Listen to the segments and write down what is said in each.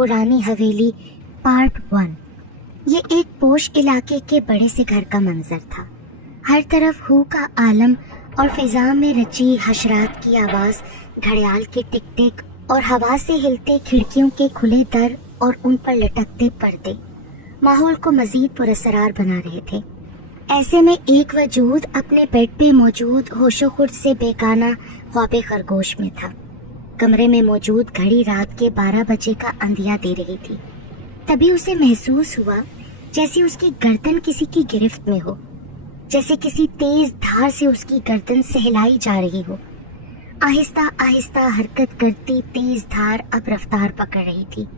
पुरानी हवेली पार्ट 1। ये एक पोश इलाके के बड़े से घर का मंजर था। हर तरफ हू का आलम और फिजा में रची हशरात की आवाज, घड़ियाल के टिक टिक और हवा से हिलते खिड़कियों के खुले दर और उन पर लटकते पर्दे माहौल को मजीद पुरअसरार बना रहे थे। ऐसे में एक वजूद अपने बेड पे मौजूद होशो खुर्द से बेगाना ख्वाबे खरगोश में था। कमरे में मौजूद घड़ी रात के 12 बजे का अंधिया दे रही थी। तभी उसे महसूस हुआ जैसे उसकी गर्दन किसी की गिरफ्त में हो, जैसे किसी तेज धार से उसकी गर्दन सहलाई जा रही हो। आहिस्ता आहिस्ता हरकत करती तेज धार अब रफ्तार पकड़ रही थी।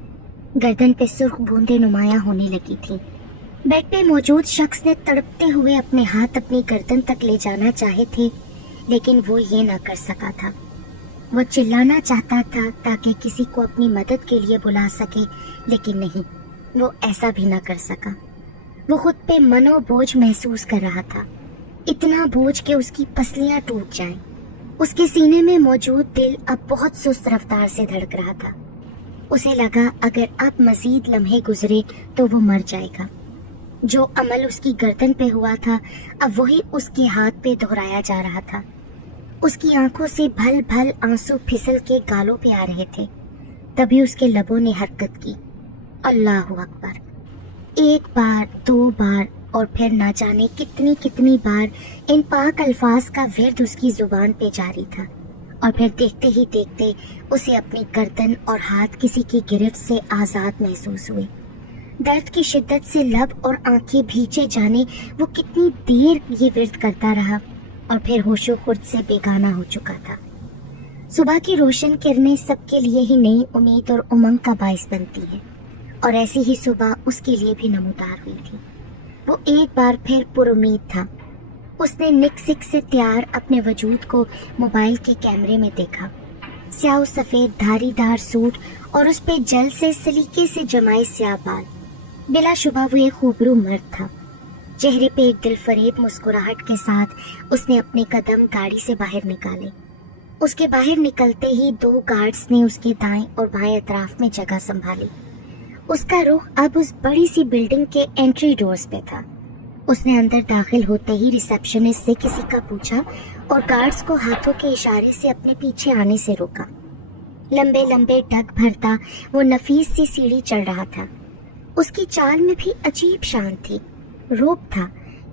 गर्दन पे सुर्ख बूंदें नुमायां होने लगी थी। बेड पे मौजूद शख्स ने तड़पते हुए अपने हाथ अपनी गर्दन तक ले जाना चाहे थे, लेकिन वो ये ना कर सका था। वो चिल्लाना चाहता था ताकि किसी को अपनी मदद के लिए बुला सके, लेकिन नहीं, वो ऐसा भी ना कर सका। वो खुद पे मनो बोझ महसूस कर रहा था, इतना बोझ कि उसकी पसलियां टूट जाएं। उसके सीने में मौजूद दिल अब बहुत सुस्त रफ्तार से धड़क रहा था। उसे लगा अगर अब मजीद लम्हे गुजरे तो वो मर जाएगा। जो अमल उसकी गर्दन पे हुआ था अब वही उसके हाथ पे दोहराया जा रहा था। उसकी आंखों से भल भल आंसू फिसल के गालों पे आ रहे थे। तभी उसके लबों ने हरकत की, अल्लाहु अकबर। एक बार, 2 बार और फिर ना जाने कितनी कितनी बार इन पाक अल्फाज का विर्द उसकी जुबान पे जारी था। और फिर देखते ही देखते उसे अपनी गर्दन और हाथ किसी की गिरफ्त से आजाद महसूस हुए। दर्द की शिद्दत से लब और आंखें भींचे जाने वो कितनी देर ये विर्द करता रहा और फिर होशो खुर्द से बेगाना हो चुका था। सुबह की रोशन किरणें सबके लिए ही नई उम्मीद और उमंग का बाइस बनती है, और ऐसी ही सुबह उसके लिए भी नमूदार हुई थी। वो एक बार फिर पुरुमीद था। उसने निक सिक से तैयार अपने वजूद को मोबाइल के कैमरे में देखा। स्याह सफेद धारीदार सूट और उस पे जल से सलीके से जमाए स्याह बाल। बिलाशुबा वो एक खूबरू मर्द था। चेहरे पे एक दिलफरेब मुस्कुराहट के साथ उसने अपने कदम गाड़ी से बाहर निकाले। उसके बाहर निकलते ही 2 गार्ड्स ने उसके दाएं और बाएं अतराफ में जगह संभाली। उसका रुख अब उस बड़ी सी बिल्डिंग के एंट्री डोर्स पे था। उसने अंदर दाखिल होते ही रिसेप्शनिस्ट से किसी का पूछा और गार्ड्स को हाथों के इशारे से अपने पीछे आने से रोका। लंबे लंबे डग भरता वो नफीस सी सीढ़ी चढ़ रहा था। उसकी चाल में भी अजीब शान थी। रोब था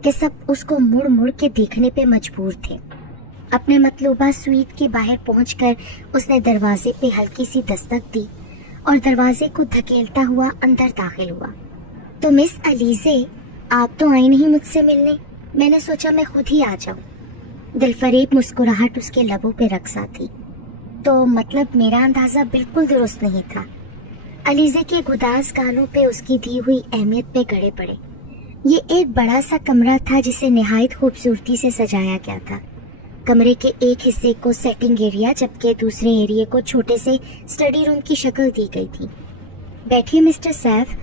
कि सब उसको मुड़ मुड़ के देखने पे मजबूर थे। अपने मतलूबा स्वीट के बाहर पहुंचकर उसने दरवाजे पे हल्की सी दस्तक दी और दरवाजे को धकेलता हुआ अंदर दाखिल हुआ। तो मिस अलीजे, आप तो आई नहीं मुझसे मिलने। मैंने सोचा मैं खुद ही आ जाऊं। दिलफरेब मुस्कुराहट उसके लबों पे रक्सा थी। तो मतलब मेरा अंदाजा बिल्कुल दुरुस्त नहीं था। अलीजे के गुदास गालों पे उसकी दी हुई अहमियत पे गड़े पड़े। ये एक बड़ा सा कमरा था जिसे निहायत खूबसूरती से सजाया गया था। कमरे के एक हिस्से को सेटिंग एरिया जबकि दूसरे एरिया को छोटे से स्टडी रूम की शक्ल दी गई थी। बैठिए मिस्टर सैफ,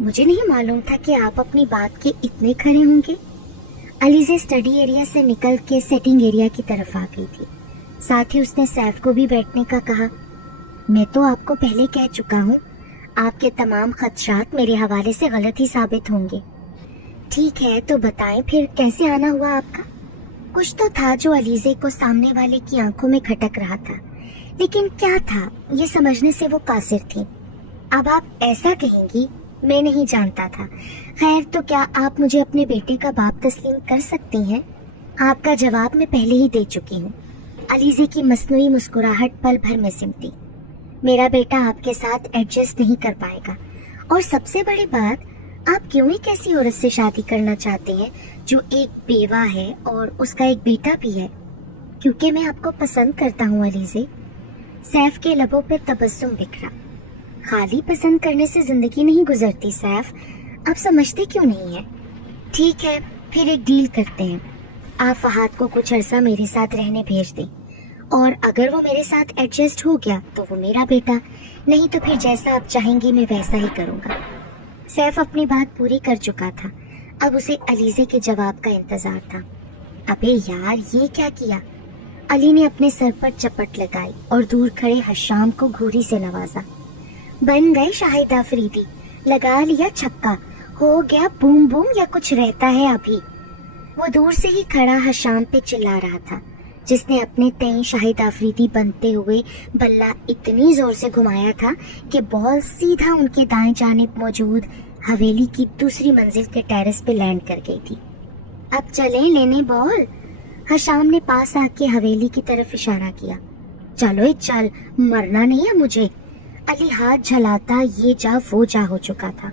मुझे नहीं मालूम था कि आप अपनी बात के इतने खड़े होंगे। अलीजे स्टडी एरिया से निकल के सेटिंग एरिया की तरफ आ गई थी। साथ ही उसने सैफ को भी बैठने का कहा। मैं तो आपको पहले कह चुका हूँ, आपके तमाम खदशात मेरे हवाले से गलत ही साबित होंगे। ठीक है, तो बताएं फिर कैसे आना हुआ आपका? कुछ तो था जो अलीजे को सामने वाले की आंखों में खटक रहा था, लेकिन क्या था ये समझने से वो कासिर थी। अब आप ऐसा कहेंगी, मैं नहीं जानता था। खैर, तो क्या आप मुझे अपने बेटे का बाप तस्लीम कर सकती हैं? आपका जवाब मैं पहले ही दे चुकी हूँ। अलीजे की मसनूई मुस्कुराहट पल भर में सिमटी। मेरा बेटा आपके साथ एडजस्ट नहीं कर पाएगा, और सबसे बड़ी बात, आप क्यों एक ऐसी औरत से शादी करना चाहते हैं जो एक बेवा है और उसका एक बेटा भी है? क्योंकि मैं आपको पसंद करता हूँ अलीजे। सैफ के लबों पर तबस्सुम बिखरा। खाली पसंद करने से जिंदगी नहीं गुजरती सैफ, आप समझते क्यों नहीं है? ठीक है, फिर एक डील करते हैं। आप फहाद को कुछ अरसा मेरे साथ रहने भेज दें, और अगर वो मेरे साथ एडजस्ट हो गया तो वो मेरा बेटा, नहीं तो फिर जैसा आप चाहेंगी मैं वैसा ही करूँगा। सैफ अपनी बात पूरी कर चुका था। अब उसे अलीजे के जवाब का इंतजार था। अबे यार, ये क्या किया? अली ने अपने सर पर चपट लगाई और दूर खड़े हशाम को घूरी से नवाजा। बन गए शाहिद अफरीदी, लगा लिया छक्का, हो गया बूम बूम या कुछ रहता है अभी। वो दूर से ही खड़ा हशाम पे चिल्ला रहा था, जिसने अपने तय शाहिद अफरीदी बनते हुए बल्ला इतनी जोर से घुमाया था कि बॉल सीधा उनके दाएं जानिब मौजूद हवेली की दूसरी मंजिल के टेरेस पे लैंड कर गई थी। अब चलें लेने बॉल, हशाम ने पास आके हवेली की तरफ इशारा किया। चलो चल, मरना नहीं है मुझे। अली हाथ झलाता ये जा वो जा हो चुका था,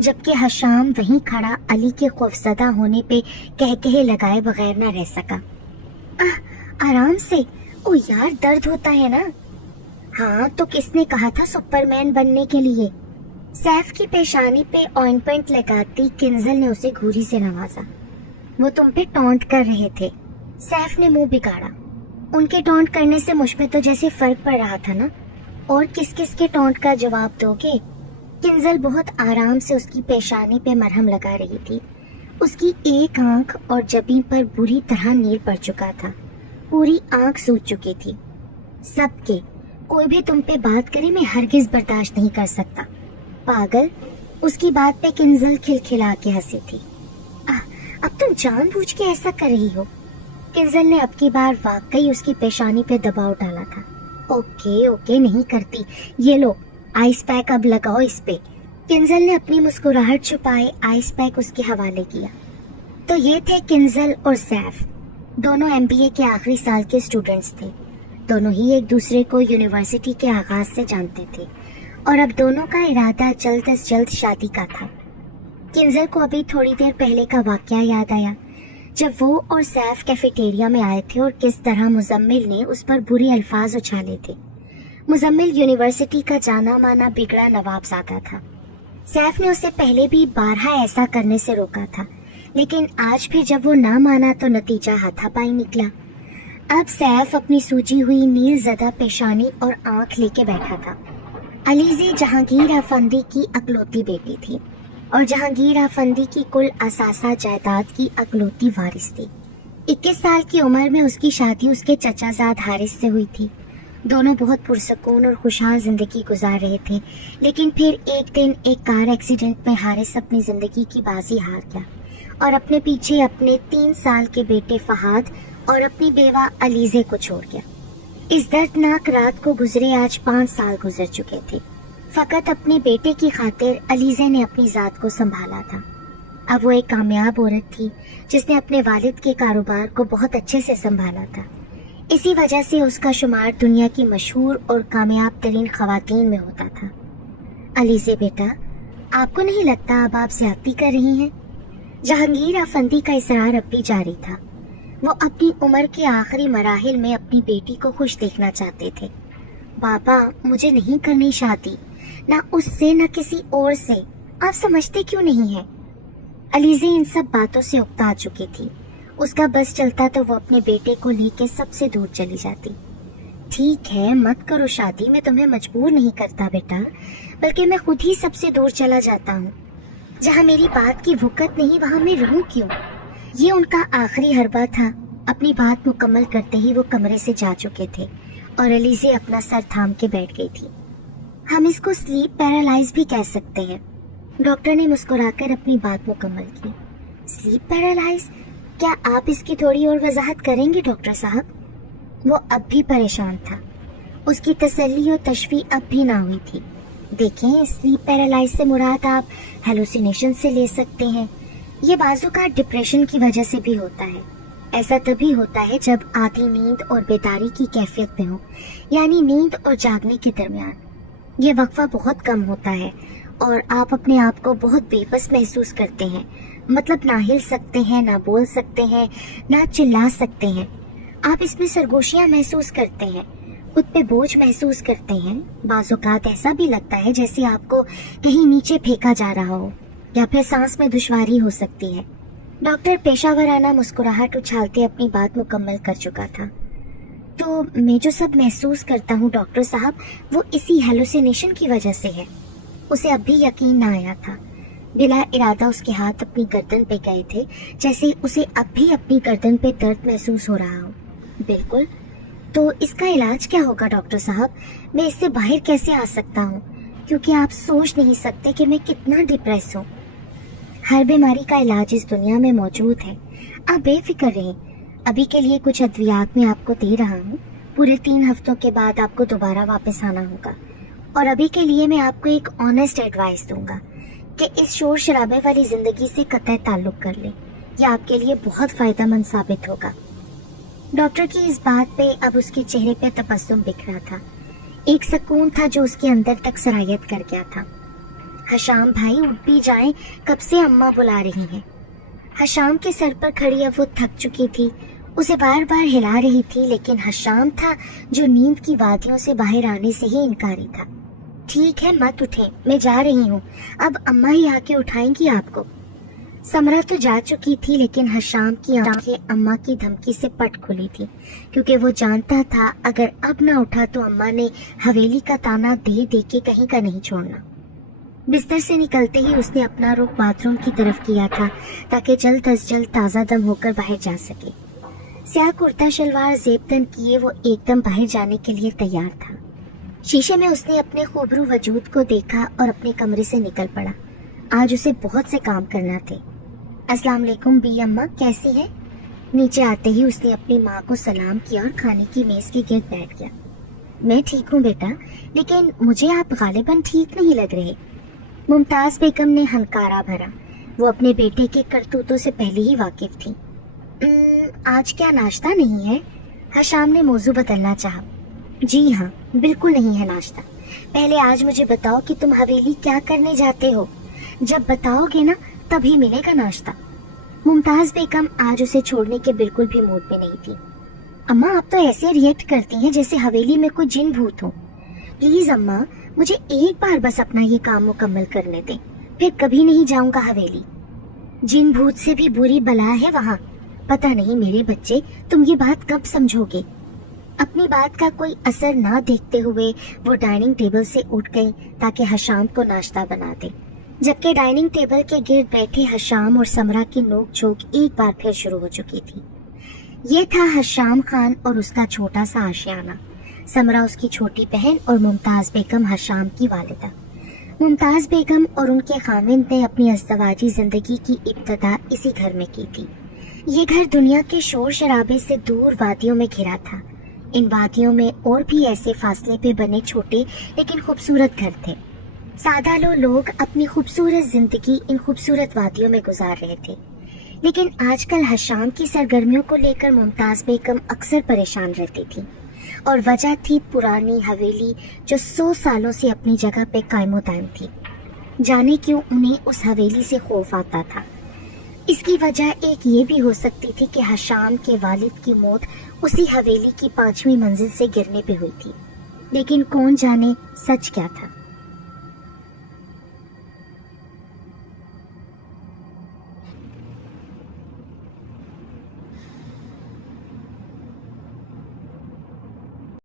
जबकि हशाम वहीं खड़ा अली के खौफजदा होने पे कह लगाए बगैर न रह सका। आराम से, ओ यार दर्द होता है ना। हाँ तो किसने कहा था सुपरमैन बनने के लिए। सैफ की पेशानी पे ऑइंटमेंट लगाती किंजल ने उसे घूरी से नवाजा। वो तुम पे टॉन्ट कर रहे थे। सैफ ने मुंह बिगाड़ा। उनके टॉन्ट करने से मुझ पे तो जैसे फर्क पड़ रहा था ना, और किस किस के टॉन्ट का जवाब दोगे। किंजल बहुत आराम से उसकी पेशानी पे मरहम लगा रही थी। उसकी एक आंख और जबीन पर बुरी तरह नील पड़ चुका था, पूरी आंख सूज चुकी थी। सबके कोई भी तुम पे बात करे मैं हरगिज बर्दाश्त नहीं कर सकता। पागल, उसकी बात पे किंजल खिलखिला के हंसी थी। अब तुम जानबूझ के ऐसा कर रही हो। किंजल ने अब की बार वाकई उसकी पेशानी पे दबाव डाला था। ओके नहीं करती, ये लो आइस पैक अब लगाओ इस पे। किंजल ने अपनी मुस्कुराहट छुपाए आइस पैक उसके हवाले किया। तो ये थे किंजल और सैफ, दोनों MBA के आखिरी साल के स्टूडेंट्स थे। दोनों ही एक दूसरे को यूनिवर्सिटी के आगाज से जानते थे और अब दोनों का इरादा जल्द अज जल्द शादी का था। किंजल को अभी थोड़ी देर पहले का वाकया याद आया, जब वो और सैफ कैफेटेरिया में आए थे और किस तरह मुजम्मिल ने उस पर बुरे अल्फाज उछाले थे। मुजम्मिल यूनिवर्सिटी का जाना माना बिगड़ा नवाबजादा था। सैफ ने उसे पहले भी बारहा ऐसा करने से रोका था, लेकिन आज फिर जब वो ना माना तो नतीजा हाथापाई निकला। अब सैफ अपनी सूजी हुई नील ज़दा पेशानी और आंख लेके बैठा था। अलीज़े जहांगीर अफंदी की अकलौती बेटी थी और जहांगीर अफंदी की कुल असासा जायदाद की अकलौती वारिस थी। 21 साल की उम्र में उसकी शादी उसके चचाजाद हारिस से हुई थी। दोनों बहुत पुरसकून और खुशहाल जिंदगी गुजार रहे थे, लेकिन फिर एक दिन एक कार एक्सीडेंट में हारिस अपनी जिंदगी की बाजी हार गया और अपने पीछे अपने 3 साल के बेटे फहाद और अपनी बेवा अलीज़े को छोड़ गया। इस दर्दनाक रात को गुजरे आज 5 साल गुजर चुके थे। फकत अपने बेटे की खातिर अलीज़े ने अपनी जात को संभाला था। अब वो एक कामयाब औरत थी जिसने अपने वालिद के कारोबार को बहुत अच्छे से संभाला था। इसी वजह से उसका शुमार दुनिया की मशहूर और कामयाब तरीन खवातीन में होता था। अलीज़े बेटा, आपको नहीं लगता अब आप ज्यादती कर रही हैं? जहांगीर अफंदी का इसरार अब भी जारी था। वो अपनी उम्र के आखिरी मराहिल में अपनी बेटी को खुश देखना चाहते थे। बाबा, मुझे नहीं करनी शादी, ना उससे न किसी और से। आप समझते क्यों नहीं है? अलीज़े इन सब बातों से उकता चुकी थी। उसका बस चलता तो वो अपने बेटे को लेके सबसे दूर चली जाती। ठीक है, मत करो शादी, मैं तुम्हें मजबूर नहीं करता बेटा, बल्कि मैं खुद ही सबसे दूर चला जाता हूँ। जहाँ मेरी बात की वक़्त नहीं वहाँ मैं रहूँ क्यों? ये उनका आखिरी हरबा था। अपनी बात मुकम्मल करते ही वो कमरे से जा चुके थे और अलीज़े अपना सर थाम के बैठ गई थी। हम इसको स्लीप पैरालाइज भी कह सकते हैं। डॉक्टर ने मुस्कुराकर अपनी बात मुकम्मल की। Sleep paralyse? क्या आप इसकी थोड़ी और वजाहत करेंगे डॉक्टर साहब? वो अब भी परेशान था। उसकी तसल्ली और तशफी अब भी ना हुई थी। देखें, स्लीप पैरालाइज से मुराद आप हेलुसिनेशन से ले सकते हैं। ये बाजू का डिप्रेशन की वजह से भी होता है। ऐसा तभी होता है जब आधी नींद और बेदारी की कैफियत में हो, यानी नींद और जागने के दरमियान। ये वक्फा बहुत कम होता है और आप अपने आप को बहुत बेबस महसूस करते हैं। मतलब ना हिल सकते हैं, ना बोल सकते हैं, ना चिल्ला सकते हैं। आप इसमें सरगोशियां महसूस करते हैं, खुद पे बोझ महसूस करते हैं। बाज़ौक़ात ऐसा भी लगता है जैसे आपको कहीं नीचे फेंका जा रहा हो या फिर सांस में दुश्वारी हो सकती है। डॉक्टर पेशावराना मुस्कुराहट उछालते अपनी बात मुकम्मल कर चुका था। तो मैं जो सब महसूस करता हूँ डॉक्टर साहब, वो इसी हेलुसिनेशन की वजह से है। उसे अब भी यकीन न आया था। बिला इरादा उसके हाथ अपनी गर्दन पे गए थे, जैसे उसे अब भी अपनी गर्दन पे दर्द महसूस हो रहा हो। बिल्कुल। तो इसका इलाज क्या होगा डॉक्टर साहब? मैं इससे बाहर कैसे आ सकता हूँ? क्योंकि आप सोच नहीं सकते कि मैं कितना डिप्रेस हूँ। हर बीमारी का इलाज इस दुनिया में मौजूद है, आप बेफिक्र रहें। अभी के लिए कुछ अद्वियात मैं आपको दे रहा हूँ, पूरे 3 हफ्तों के बाद आपको दोबारा वापस आना होगा। और अभी के लिए मैं आपको एक ऑनेस्ट एडवाइस दूंगा कि इस शोर शराबे वाली जिंदगी से कतई ताल्लुक कर लें, यह आपके लिए बहुत फायदेमंद साबित होगा। डॉक्टर की इस बात पे अब उसके चेहरे पे तबस्सुम बिखरा था, एक सुकून था जो उसके अंदर तक सरायत कर गया था। हशाम भाई उठ भी जाएं, कब से अम्मा बुला रही हैं। हशाम के सर पर खड़ी अब वो थक चुकी थी, उसे बार बार हिला रही थी, लेकिन हशाम था जो नींद की वादियों से बाहर आने से ही इनकारी था। ठीक है, मत उठें, मैं जा रही हूँ, अब अम्मा ही आके उठाएंगी आपको। समरा तो जा चुकी थी, लेकिन हशाम की आंखें अम्मा की धमकी से पट खुली थी, क्योंकि वो जानता था अगर अब ना उठा तो अम्मा ने हवेली का ताना दे दे के कहीं का नहीं छोड़ना। बिस्तर से निकलते ही उसने अपना रुख बाथरूम की तरफ किया था, ताकि जल्द अज जल्द ताज़ा दम होकर बाहर जा सके। स्याह कुर्ता शलवार जेबतन किए वो एकदम बाहर जाने के लिए तैयार था। शीशे में उसने अपने खूबरू वजूद को देखा और अपने कमरे से निकल पड़ा। आज उसे बहुत से काम करना थे। अस्सलाम वालेकुम बी अम्मा, कैसी है? नीचे आते ही उसने अपनी माँ को सलाम किया और खाने की मेज के गिर्द बैठ गया। मैं ठीक हूँ बेटा, लेकिन मुझे आप गालिबन ठीक नहीं लग रहे। मुमताज बेगम ने हंकारा भरा। वो अपने बेटे के करतूतों से पहले ही वाकिफ थी। आज क्या नाश्ता नहीं है? हशाम ने मौजू बदलना चाहा। जी हाँ, बिल्कुल नहीं है नाश्ता। पहले आज मुझे बताओ कि तुम हवेली क्या करने जाते हो। जब बताओगे ना तभी मिलेगा नाश्ता। मुमताज बेगम आज उसे छोड़ने के बिल्कुल भी मूड में नहीं थी। अम्मा, आप तो ऐसे रिएक्ट करती हैं जैसे हवेली में कोई जिन भूत हो। प्लीज अम्मा, मुझे एक बार बस अपना ये काम मुकम्मल करने दें, फिर कभी नहीं जाऊंगा हवेली। जिन भूत से भी बुरी बला है वहाँ। पता नहीं मेरे बच्चे, तुम ये बात कब समझोगे? अपनी बात का कोई असर ना देखते हुए वो डाइनिंग टेबल से उठ गई ताकि हशाम को नाश्ता बना दे। जबकि डाइनिंग टेबल के गिर्द बैठे हशाम और समरा की नोक झोंक एक बार फिर शुरू हो चुकी थी। ये था हशाम खान और उसका छोटा सा आशियाना, समरा उसकी छोटी बहन और मुमताज बेगम हशाम की वालिदा। मुमताज बेगम और उनके खाविंद ने अपनी अज़दवाजी जिंदगी की इब्तदा इसी घर में की थी। ये घर दुनिया के शोर शराबे से दूर वादियों में घिरा था। इन वादियों में और भी ऐसे फासले पे बने छोटे लेकिन खूबसूरत घर थे। सादा लोग अपनी खूबसूरत जिंदगी इन खूबसूरत वादियों में गुजार रहे थे, लेकिन आजकल हशाम की सरगर्मियों को लेकर मुमताज बेगम अक्सर परेशान रहती थी, और वजह थी पुरानी हवेली जो 100 सालों से अपनी जगह पे कायमो दायम थी। जाने क्यों उन्हें उस हवेली से खौफ आता था। इसकी वजह एक ये भी हो सकती थी कि हशाम के वालिद की मौत उसी हवेली की 5वीं मंजिल से गिरने पे हुई थी, लेकिन कौन जाने सच क्या था।